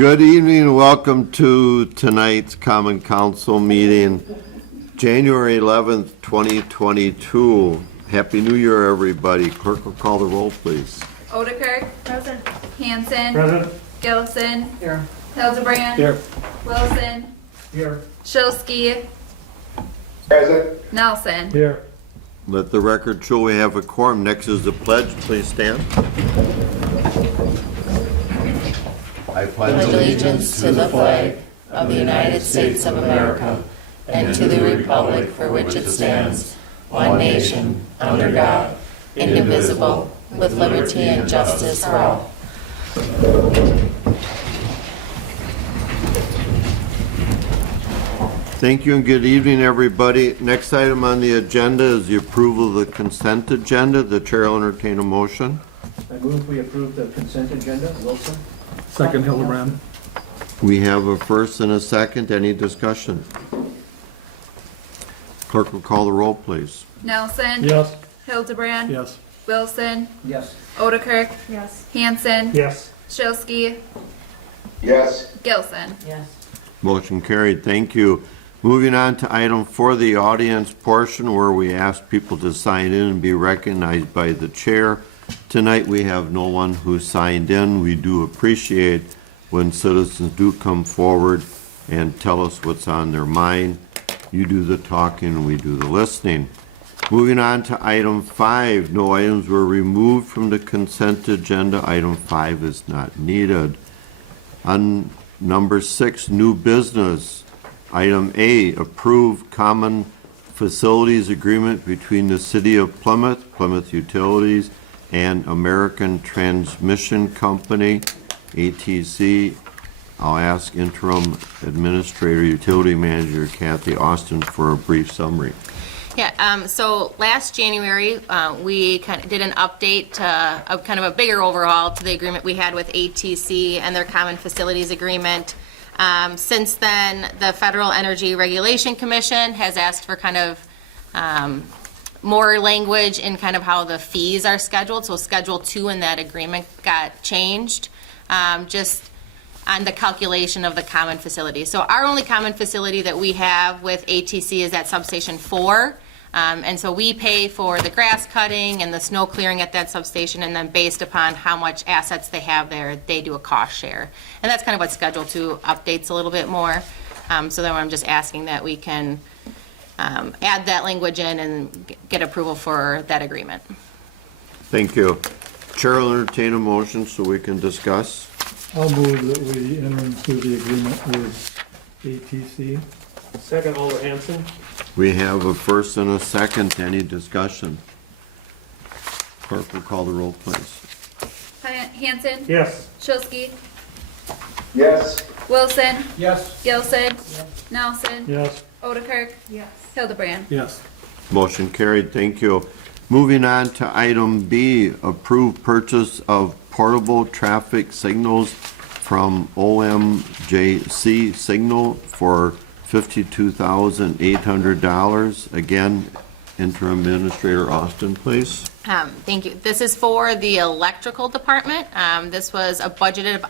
Good evening and welcome to tonight's Common Council meeting, January 11th, 2022. Happy New Year, everybody. Clerk will call the roll, please. Odekirk. Present. Hanson. Present. Gilson. Here. Hildebrand. Here. Wilson. Here. Shilsky. Present. Nelson. Here. Let the record show we have a quorum. Next is the pledge. Please stand. I pledge allegiance to the flag of the United States of America and to the republic for which it stands, one nation, under God, indivisible, with liberty and justice for all. Thank you and good evening, everybody. Next item on the agenda is the approval of the consent agenda. The chair will entertain a motion. I move we approve the consent agenda. Wilson? Second, Hildebrand. We have a first and a second. Any discussion? Clerk will call the roll, please. Nelson. Yes. Hildebrand. Yes. Wilson. Yes. Odekirk. Yes. Hanson. Yes. Shilsky. Yes. Gilson. Yes. Motion carried. Thank you. Moving on to item 4, the audience portion, where we ask people to sign in and be recognized by the chair. Tonight we have no one who signed in. We do appreciate when citizens do come forward and tell us what's on their mind. You do the talking and we do the listening. Moving on to item 5, no items were removed from the consent agenda. Item 5 is not needed. On number 6, new business. Item A, approve common facilities agreement between the City of Plymouth, Plymouth Utilities, and American Transmission Company, ATC. I'll ask Interim Administrator Utility Manager Kathy Austin for a brief summary. Yeah, so last January, we kind of did an update, kind of a bigger overhaul to the agreement we had with ATC and their common facilities agreement. Since then, the Federal Energy Regulation Commission has asked for kind of more language in kind of how the fees are scheduled. So Schedule 2 in that agreement got changed, just on the calculation of the common facility. So our only common facility that we have with ATC is at Substation 4. And so we pay for the grass cutting and the snow clearing at that substation, and then based upon how much assets they have there, they do a cost share. And that's kind of what Schedule 2 updates a little bit more. So then I'm just asking that we can add that language in and get approval for that agreement. Thank you. Chair will entertain a motion so we can discuss. I'll move that we enter into the agreement with ATC. Second, Alder Hanson. We have a first and a second. Any discussion? Clerk will call the roll, please. Hanson. Yes. Shilsky. Yes. Wilson. Yes. Gilson. Nelson. Yes. Odekirk. Yes. Hildebrand. Yes. Motion carried. Thank you. Moving on to item B, approve purchase of portable traffic signals from OMJC Signal for $52,800. Again, Interim Administrator Austin, please. Thank you. This is for the electrical department. This was a budgeted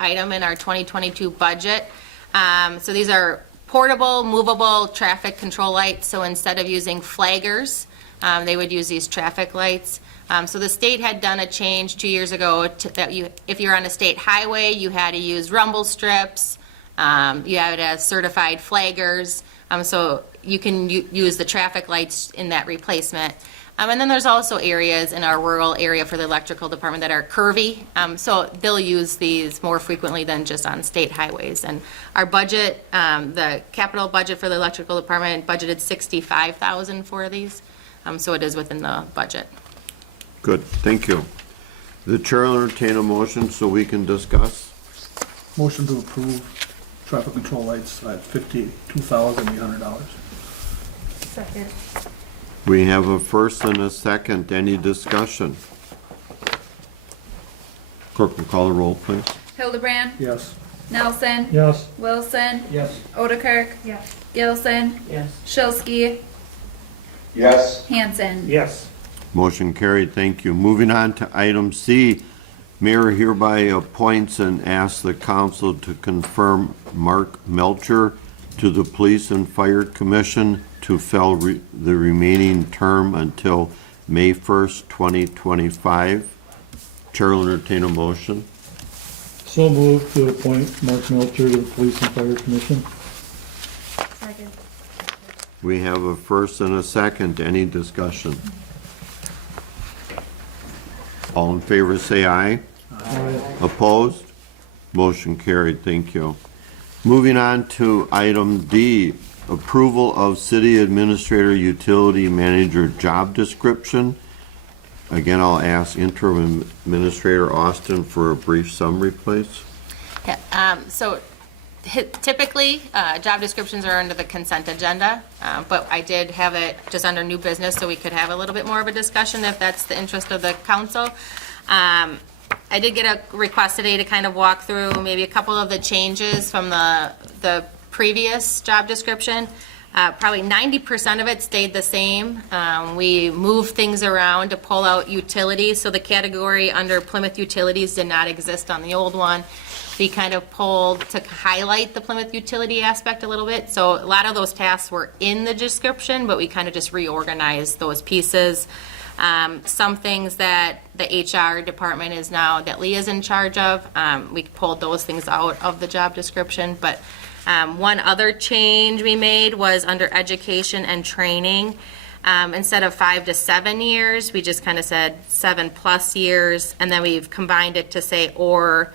item in our 2022 budget. So these are portable, movable traffic control lights. So instead of using flaggers, they would use these traffic lights. So the state had done a change 2 years ago that if you're on a state highway, you had to use rumble strips. You had to have certified flaggers. So you can use the traffic lights in that replacement. And then there's also areas in our rural area for the electrical department that are curvy. So they'll use these more frequently than just on state highways. And our budget, the capital budget for the electrical department budgeted $65,000 for these. So it is within the budget. Good, thank you. The chair will entertain a motion so we can discuss. Motion to approve traffic control lights at $52,800. Second. We have a first and a second. Any discussion? Clerk will call the roll, please. Hildebrand. Yes. Nelson. Yes. Wilson. Yes. Odekirk. Yes. Gilson. Yes. Shilsky. Yes. Hanson. Yes. Motion carried, thank you. Moving on to item C, Mayor hereby appoints and asks the council to confirm Mark Melcher to the Police and Fire Commission to fill the remaining term until May 1st, 2025. Chair will entertain a motion. So moved to appoint Mark Melcher to the Police and Fire Commission. Second. We have a first and a second. Any discussion? All in favor say aye. Aye. Opposed? Motion carried. Thank you. Moving on to item D, approval of city administrator utility manager job description. Again, I'll ask interim administrator Austin for a brief summary, please. Yeah, so typically, job descriptions are under the consent agenda, but I did have it just under new business so we could have a little bit more of a discussion if that's the interest of the council. I did get a request today to kind of walk through maybe a couple of the changes from the previous job description. Probably 90% of it stayed the same. We moved things around to pull out utilities, so the category under Plymouth Utilities did not exist on the old one. We kind of pulled to highlight the Plymouth utility aspect a little bit. So a lot of those tasks were in the description, but we kind of just reorganized those pieces. Some things that the HR department is now, that Leah's in charge of, we pulled those things out of the job description. But one other change we made was under education and training. Instead of 5 to 7 years, we just kind of said 7+ years, and then we've combined it to say, or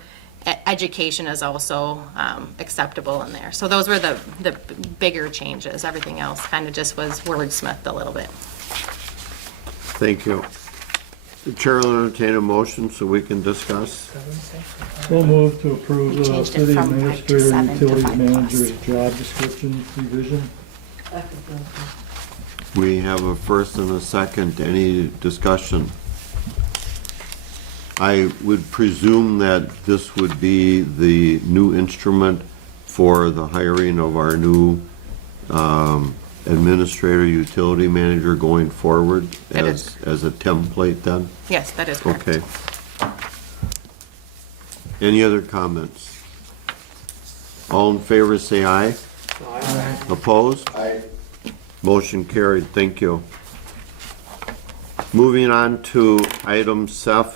education is also acceptable in there. So those were the bigger changes. Everything else kind of just was wordsmithed a little bit. Thank you. The chair will entertain a motion so we can discuss. So moved to approve We the changed it city from 5 to administrator 7 to utilities 5+. manager's job description revision. We have a first and a second. Any discussion? I would presume that this would be the new instrument for the hiring of our new administrator, utility manager going forward That as a template then? Yes, that is correct. Okay. Any other comments? All in favor say aye. Aye. Opposed? Aye. Motion carried. Thank you. Moving on to item 7.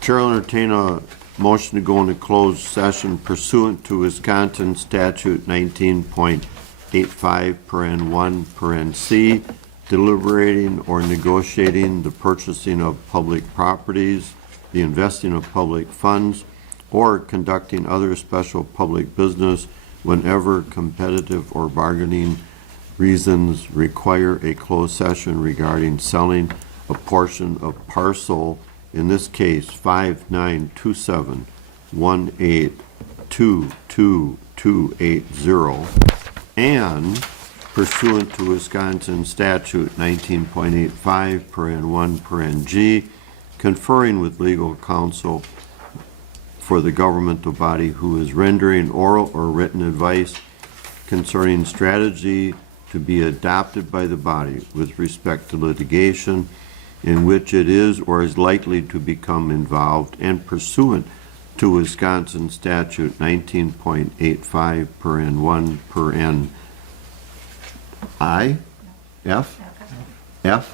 Chair will entertain a motion to go into closed session pursuant to Wisconsin Statute 19.85 paren 1 paren C, deliberating or negotiating the purchasing of public properties, the investing of public funds, or conducting other special public business whenever competitive or bargaining reasons require a closed session regarding selling a portion of parcel, in this case 592718222280, and pursuant to Wisconsin Statute 19.85 paren 1 paren G, conferring with legal counsel for the governmental body who is rendering oral or written advice concerning strategy to be adopted by the body with respect to litigation in which it is or is likely to become involved, and pursuant to Wisconsin Statute 19.85 paren 1 paren I? F? F,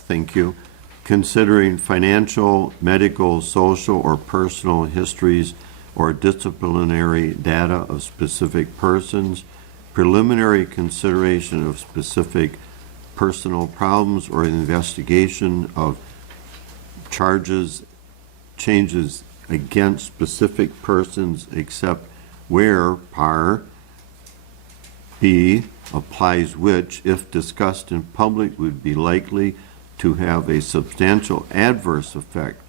thank you. Considering financial, medical, social, or personal histories or disciplinary data of specific persons, preliminary consideration of specific personal problems or investigation of changes against specific persons except where par B applies, which, if discussed in public, would be likely to have a substantial adverse effect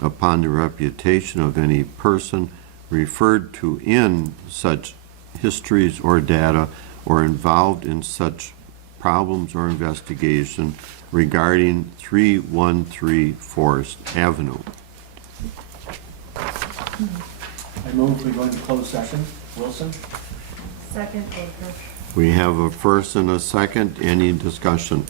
upon the reputation of any person referred to in such histories or data or involved in such problems or investigation regarding 313 Forest Avenue. I move we go into closed session. Wilson? Second, Baker. We have a first and a second. Any discussion?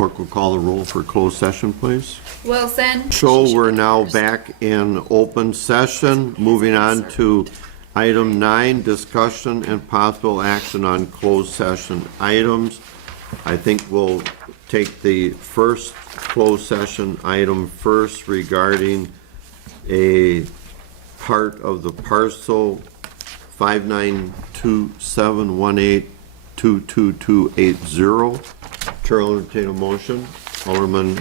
Clerk will call the roll for closed session, please. Wilson. So we're now back in open session. Moving on to item 9, discussion and possible action on closed session items. I think we'll take the first closed session item first regarding a part of the parcel 5927182280. Chair will entertain a motion. Alderman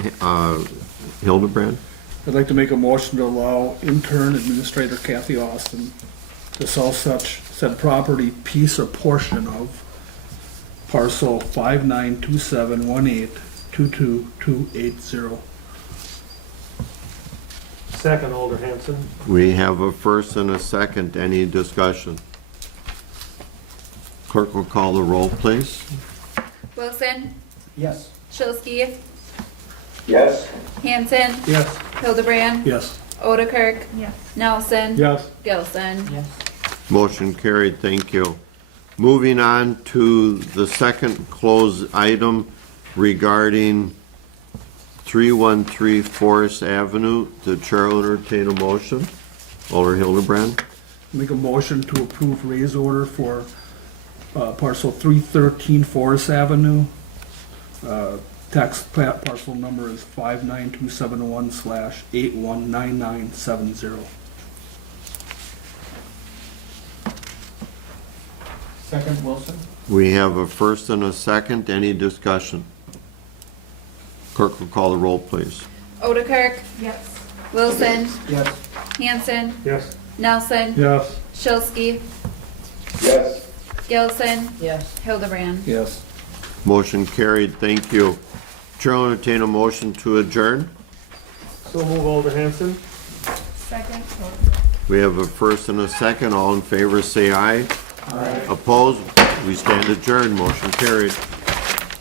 Hildebrand. I'd like to make a motion to allow intern administrator Kathy Austin to sell said property piece or portion of parcel 5927182280. Second, Alder Hanson. We have a first and a second. Any discussion? Clerk will call the roll, please. Wilson. Yes. Shilsky. Yes. Hanson. Yes. Hildebrand. Yes. Odekirk. Yes. Nelson. Yes. Gilson. Yes. Motion carried. Thank you. Moving on to the second closed item regarding 313 Forest Avenue. The chair will entertain a motion. Alder Hildebrand. Make a motion to approve raise order for parcel 313 Forest Avenue. Tax parcel number is 59271/819970. Second, Wilson. We have a first and a second. Any discussion? Clerk will call the roll, please. Odekirk. Yes. Wilson. Yes. Hanson. Yes. Nelson. Yes. Shilsky. Yes. Gilson. Yes. Hildebrand. Yes. Motion carried. Thank you. Chair will entertain a motion to adjourn. So move, Alder Hanson. Second. We have a first and a second. All in favor, say aye. Aye. Opposed? We stand adjourned. Motion carried.